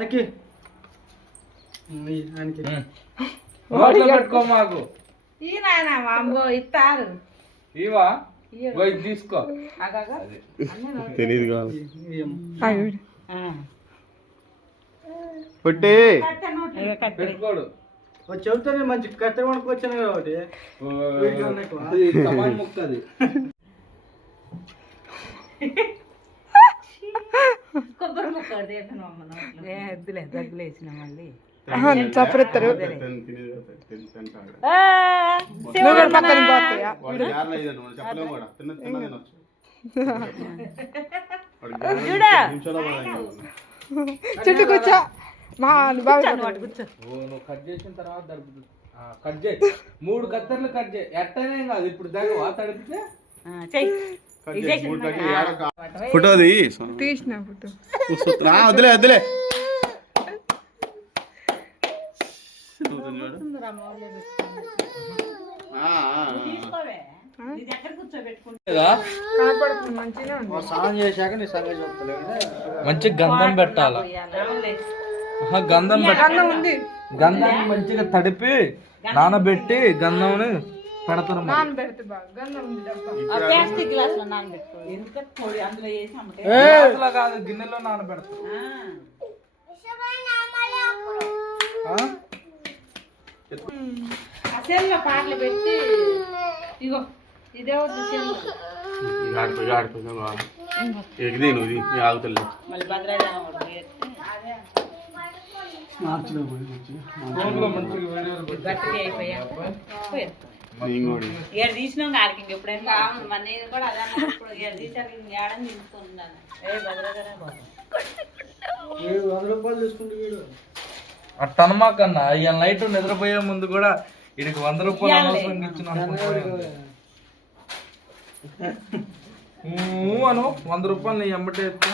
ఆయనకి పెట్టుకో మాకు ఈ నాయన అమ్మో ఇస్తారు ఇవా తీసుకో తెలియదు పొట్టి పెట్టుకోడు చెబుతానే మంచి కత్తెర కొనుక్కొచ్చాను కాబట్టి ముక్కది కొబ్బరి ముక్క వద్దులే దగ్గులు వేసిన మళ్ళీ చప్పరెత్తారు చుట్టూ కూర్చో మా నువ్వు కట్ చేసిన తర్వాత కట్ చేయి 3 కత్తెరలు కట్ చేయి ఎట్టనే కాదు ఇప్పుడు దగ్గర తడిపితే ఫోటో తీసిన ఫోటో వద్దులే వద్దులే స్నానం చేశాక నీ సంగతి చెప్తలేదు మంచి గంధం పెట్టాల గంధం ఉంది గంధాన్ని మంచిగా తడిపి నానబెట్టి గంధంని పెడతారు ప్లాస్టిక్ గ్లాస్ లో నానబెట్టుకో ఎందుకంటే అందులో వేసి అమ్మటే కాదు గిన్నెలో నానబెడతారు సెల్లో పాటలు పెట్టి ఇగో ఇదే ఆగుతలే మళ్ళీ భద్రాజనం గట్టిగా అయిపోయా ఏడు తీసినాం ఆడికి ఎప్పుడైనా మన కూడా అదే ఇప్పుడు ఏడు తీసాక ఏడని తీసుకుంటున్నాను ఏ భద్రాజనం అట్టనమాకన్నా ఇవాళ నైట్ నిద్రపోయే ముందు కూడా వీడికి 100 రూపాయలు అనవసరంగా ఇచ్చిన అను 100 రూపాయలు నీ ఎమ్మటే ఇస్తా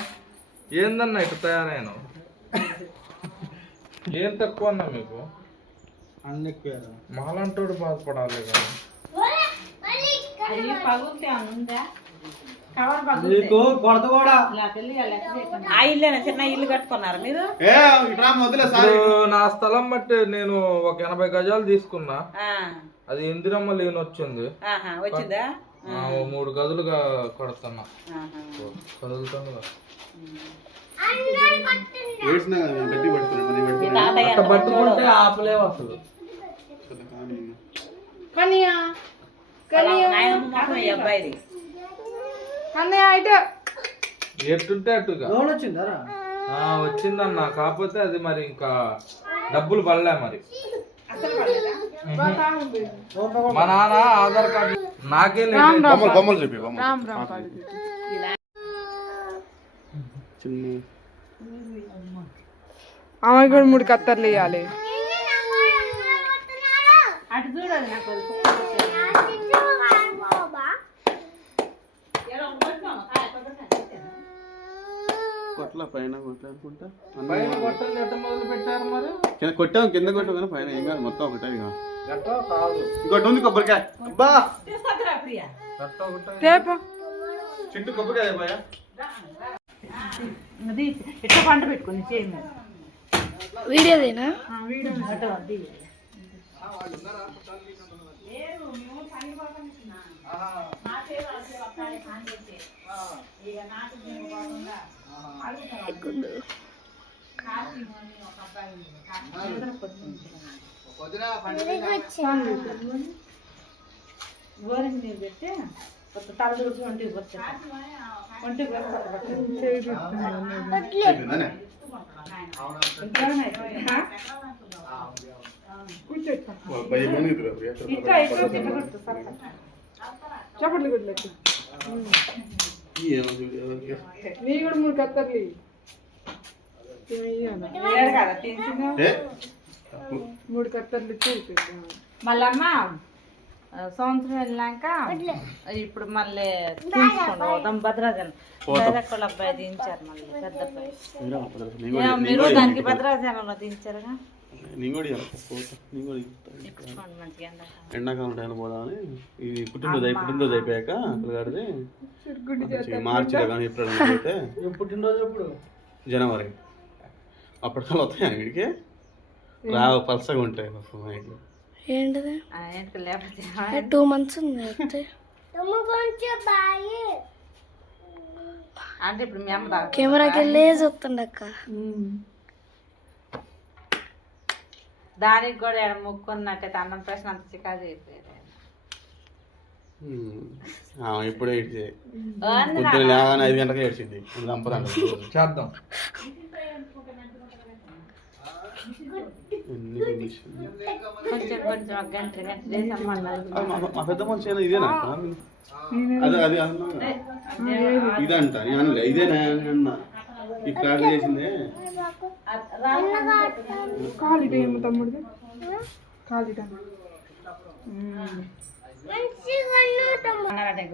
ఏందన్నా ఇటు తయారైన ఏం తక్కువ అన్నా మీకు అన్ని మాలంటోడు బాధపడాలి కానీ కొడత కూడా ఆ ఇల్లేనా చిన్న ఇల్లు కట్టుకున్నారు మీరు నా స్థలం బట్టి నేను ఒక 80 గజాలు తీసుకున్నా అది ఇందిరమ్మ లేని వచ్చింది వచ్చిందా 3 గదులుగా కడుతున్నా కదులుతాను పట్టుకుంటే ఆపలేవు అసలు అబ్బాయిది ఎట్టుంటే అట్టుగా వచ్చిందా వచ్చిందన్న కాకపోతే అది మరి ఇంకా డబ్బులు పడలే మరి మా నాన్న ఆధార్ కార్డు నాకే బొమ్మలు చెప్పి ఆమె కూడా 3 కత్తర్లు ఇవ్వాలి అటు చూడాలి నాకు కొట్ల పైన కొట్టాలనుకుంటా మొదలు పెట్టారు మరి కొట్టాం కింద కొట్టాం కానీ పైన ఏం కాదు మొత్తం ఒకటే కాదు ఇంకోటి ఉంది కొబ్బరికాయ అబ్బా చింటూ కొబ్బరికాయ పోయా ఎట్లా పంట పెట్టుకుని చేయండి వీడియోదేనా గోరెంట్ నీరు పెట్టి తలదూకి ఒంటికి వస్తాను ఒంటికి చప్పట్లు కొట్టలేదు నీ కూడా 3 కత్తర్లు కదా 3 కత్తర్లు ఇచ్చి మళ్ళమ్మ సంవత్సరం వెళ్ళాక ఇప్పుడు మళ్ళీ తీసుకుంటాం భద్రాజనం డైరెక్ట్ అబ్బాయి దించారు మళ్ళీ పెద్ద అబ్బాయి మీరు దానికి భద్రాజనంలో దించారుగా ఎండాకాలం టైం పోదామని ఇది పుట్టినరోజు అయిపోయాక పిల్లగాడిది మార్చిలో కానీ ఏప్రిల్ అయితే పుట్టినరోజు ఎప్పుడు జనవరి అప్పటికల్లా వస్తాయా వీడికి రావు పలసగా ఉంటాయి పాపం మైండ్లో. ఏంటిది ఆయనకి లేకపోతే 2 months ఉంది అయితే. అంటే ఇప్పుడు మీ అమ్మ తాగుతుందా? కెమెరాకి వెళ్ళే చూస్తుండక్క. దానికి కూడా ఎడ ముక్కున్నట్టయితే అన్నం ప్రశ్న అంత చికాకు అయిపోయారు. ఇప్పుడే ఏడ్చే పొద్దున లేగానే 5 గంటలకు ఏడ్చింది దంపదండి చేద్దాం. కొంచెం కొంచెం ఒక గంట చేసి అమ్మన్నారు. మా పెద్ద మనిషి అయినా ఇదేనా అదే అది అన్నా ఇదంట నేను అనలే ఇదేనా అన్నా ఈ కాదు చేసిందే కాలిట ఏమో తమ్ముడు కాలిట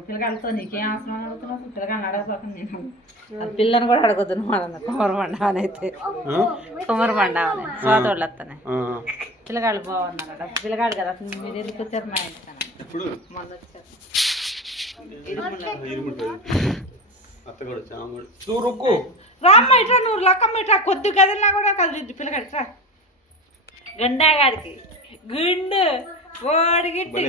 పిల్లగాళ్ళతో నీకేం అవసరం అడుగుతున్నావు? పిల్లగాని అడగపోతుంది నేను పిల్లని కూడా అడగొద్దు మన కుమ్మరబండ అయితే కుమ్మరబండ సోదోళ్ళు వస్తానే పిల్లగాళ్ళు బాగున్నారట. పిల్లగాడు కదా అసలు మీరు ఎందుకు వచ్చారు మా ఇంటికి? మొన్న వచ్చారు. రామ్మ ఇట్లా నువ్వు లక్కమ్మ ఇట్లా కొద్ది గదిలా కూడా కదులుద్ది పిల్లగాడు ఇట్లా గండాగాడికి గుండు ఓడిగిట్టి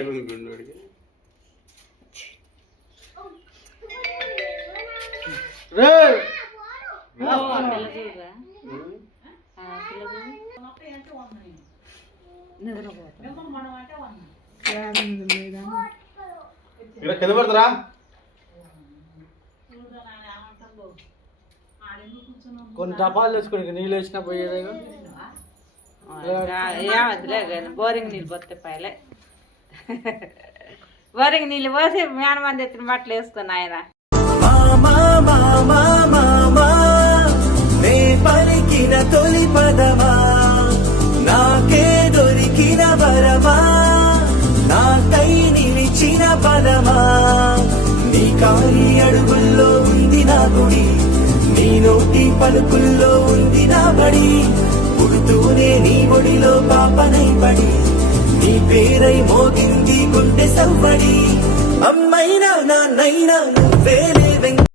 కింద పడతారా కొన్ని టపాలు తెచ్చుకోండి నీళ్ళు వేసినా పోయేదేగా. ఏమద్దులే కానీ బోరింగ్ నీళ్ళు పోతే పైలే బోరింగ్ నీళ్ళు పోసి మేనమంది ఎత్తిన బట్టలు వేసుకుని ఆయన పలికిన తొలి పదమా నాకే దొరికిన వరమా నాకై నిలిచిన పదమా నీ కాలి అడుగుల్లో ఉంది నా గుడి నీ నోటి పలుకుల్లో ఉంది నా బడి పుడుతూనే నీ ఒడిలో పాపనై పడి నీ పేరై మోగింది గుండె సవ్వడి అమ్మైనా నాన్నైనా నువ్వేలే